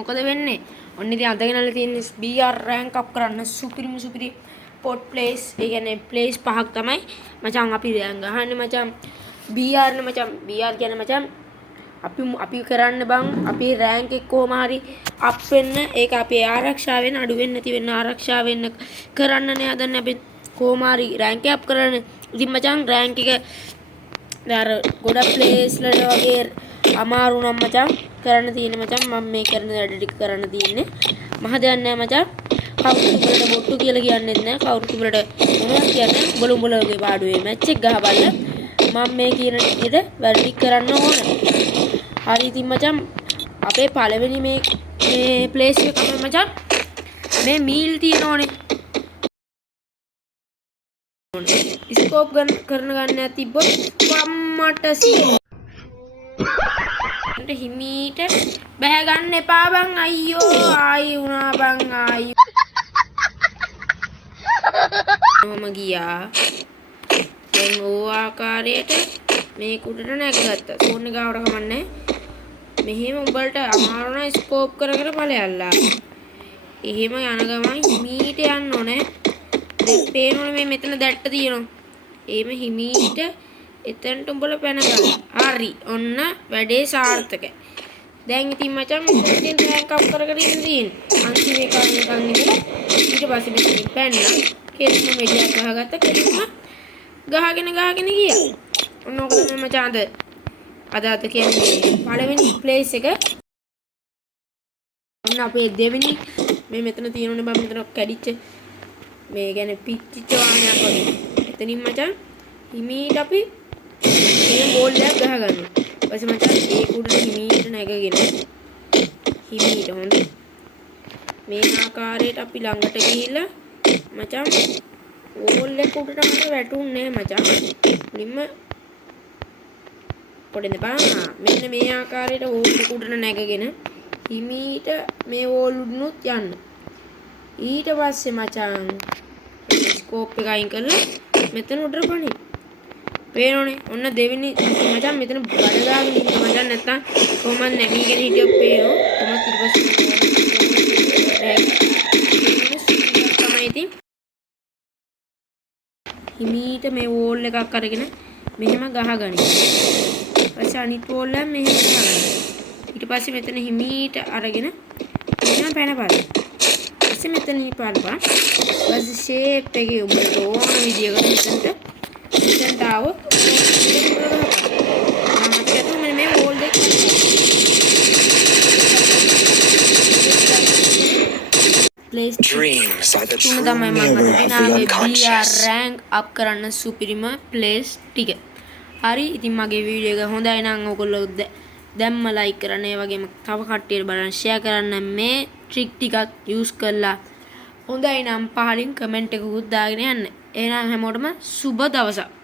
මොකද වෙන්නේ? ඔන්න ඉතින් අදගෙනල්ලා තියෙන්නේ BR rank up කරන්න සුපිරි pot place. ඒ කියන්නේ place පහක් තමයි මචං අපි දැන් ගහන්නේ මචං. BR නේ මචං. BR කියන්නේ මචං අපි කරන්න බං අපි රෑන්ක් එක කොහොම හරි අප් වෙන්න ඒක අපේ ආරක්ෂාව වෙන්න අඩු වෙන්න නැති වෙන්න ආරක්ෂාව වෙන්න කරන්නනේ හදන්නේ අපි කොහොම හරි රෑන්ක් එක අප් කරන්න. ඉතින් මචං රෑන්ක් එක අර ගොඩක් ප්ලේස් වල වගේ අමාරු නම් මචං කරන්න තියෙන්නේ මචං මම මේ කරන වැඩ ටික කරන්න තියෙන්නේ. මහ දෙයක් නෑ මචං. කවුරුත් උඹලට බොට්ටු කියලා කියන්නෙත් නෑ. කවුරුත් උඹලට මොනවද කියන්නේ? උඹලගේ පාඩුවේ මැච් එක ගහපල්ලා. මම මේ කියන විදිහට වැඩ ටික කරන්න ඕන. හරි ඉතින් මචං අපේ පළවෙනි මේ ප්ලේස් එක තමයි මචං මේ මීල් තියෙනෝනේ. ස්කෝප් කරන ගන්න තිබ්බොත් වම්මට සීට හිමීට බැහැ ගන්න එපා බං අයියෝ ආයි වුණා බං ආයි මම ගියා දැන් ඕ ආකාරයට මේ කුඩට නැගගත්තා ෆෝන් එක ගාවට කමන්නේ මෙහෙම උඹලට අමාරු නම් ස්කෝප් කර ඵලයල්ලා එහෙම යන ගමන් හිමීට යන්න ඕනේ දැන් පේනවනේ මේ මෙතන දැට්ට තියෙනවා එහෙම හිමීට එතනට උඹලා පැන ගන්න හරි ඔන්න වැඩේ සාර්ථකයි දැන් ඉතින් මචං මෙතෙන් රෑන්ක් අප් කරගෙන ඉඳින් අන්තිමේ කන්න ඉඳලා ඊට පස්සේ මෙතනින් පැනලා කෙලින්ම මෙඩියක් ගහගත්ත කෙලින්ම ගහගෙන ගියා ඔන්න ඔක තමයි මචං අද කියන්නේ පළවෙනි ප්ලේස් එක ඔන්න අපේ දෙවෙනි මේ මෙතන තියෙනුනේ බම් මෙතන කැඩිච්ච මේ කියන්නේ පිච්චිච්ච වාහනයක් වගේ එතනින් මචං හිමීට අපි මේ බෝල් එකක් ගහගන්නවා ඊපස්සේ මචං ඒ කුඩට හිමීට නැගගෙන හිමීට හොඳ මේ ආකාරයට අපි ළඟට ගිහිල්ලා මචං බෝල් එක උඩට මට වැටුන්නේ මචං මුලින්ම පොඩ්ඩක් බා මෙන්න මේ ආකාරයට ඕල් එක උඩට නැගගෙන හිමීට මේ ඕල් උඩනුත් යන්න ඊට පස්සේ මචං ස්කෝප් එක අයින් කරලා මෙතන උඩට පනින්න පේනෝනේ ඔන්න දෙවෙනි මචං මෙතන බඩ ගාගෙන ඉන්න මචං නැත්තම් කොහොමද නැගීගෙන හිටියොත් පේනෝ කොහොමද ඊට පස්සේ තමයි ඉතින් හිමීට මේ වෝල් එකක් අරගෙන මෙහෙම ගහගන්න ඊපස්සේ අනිත් වෝල් එක මෙහෙම ගහගන්න ඊට පස්සේ මෙතන හිමීට අරගෙන මෙහෙම පැනපල්ලා ඊපස්සේ මෙතන ඉපාරපා ඊපස්සේ ෂේප් එකේ උඹට ඕන විදියකට මෙතනට ආවොත් මම මේ වෝල් දෙක place Dreams are the true තමයි මම mirror of the unconscious. Rank up කරන්න සුපිරිම ප්ලේස් ටික. හරි ඉතින් මගේ වීඩියෝ එක හොඳයි නම් ඔයගොල්ලෝ දැම්ම ලයික් කරන්න ඒ වගේම තව කට්ටියට බලන්න ෂෙයා කරන්න මේ ට්‍රික් ටිකක් යූස් කරලා හොඳයි නම් පහලින් කමෙන්ට් එකකුත් දාගෙන යන්න. එහෙනම් හැමෝටම සුබ දවසක්.